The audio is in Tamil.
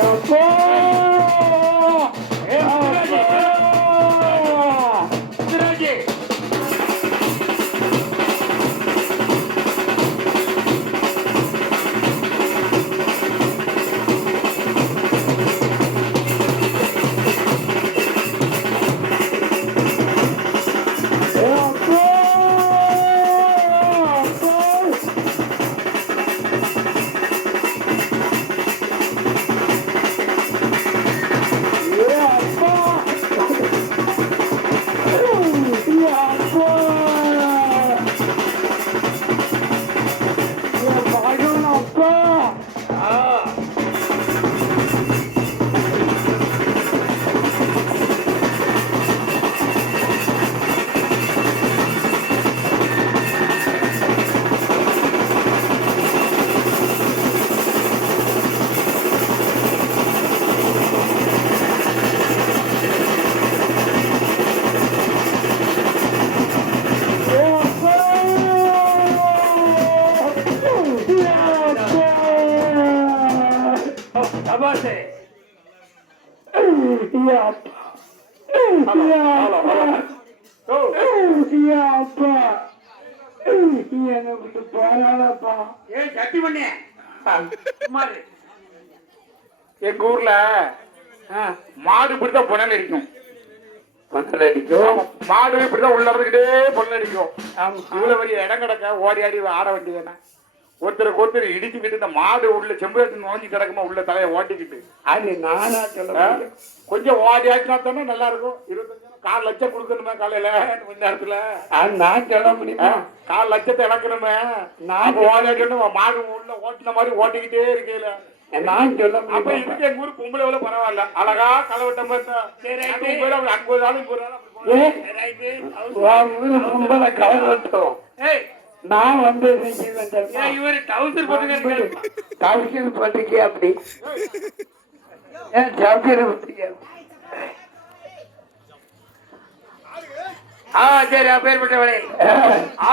Help me! சபாஷே அப்பா என்ன விட்டு போறாடப்பா எங்க ஊர்ல மாடு இப்படிதான் புனல் அடிக்கும் புனல் அடிக்கும். மாடு இப்படிதான் உள்ள இருந்துகிட்டே புனல் அடிக்கும் இவ்வளவு பெரிய இடம் கிடக்க ஓடி ஆடி ஆட வேண்டியதானே ஒருத்தருக்கு ஒருத்தர் இடிச்சுக்கிட்டு இந்த மாடு உள்ள செம்பு நோஞ்சி கிடக்குமா உள்ள தலையை ஓட்டிக்கிட்டு. அது நானா சொல்ல கொஞ்சம் ஓடி ஆட்டினா தானே நல்லா இருக்கும் இருபத்தஞ்சு கால் லட்சம் கொடுக்கணுமே காலையில? நேரத்துல. நான் சொல்ல? முடியுமா? கால் லட்சத்தை இழக்கணுமே. நான் அப்ப ஓடி ஆட்டணும் மாடு உள்ள ஓட்டின மாதிரி ஓட்டிக்கிட்டே இருக்கையில. நான் சொல்ல அப்ப இதுக்கு எங்க ஊர் பொம்பளை எவ்வளவு பரவாயில்ல. அழகா கலவட்டம் பார்த்தா சரி, அங்க ரைட்டு. போய் நான் வந்து இவரு டவுசர் போட்டுங்க கவுசில் போட்டுக்கே அப்படி? ஏன் சவுக்கிர போட்டுக்கே ஆ சரி அப்பேற்பட்டவளே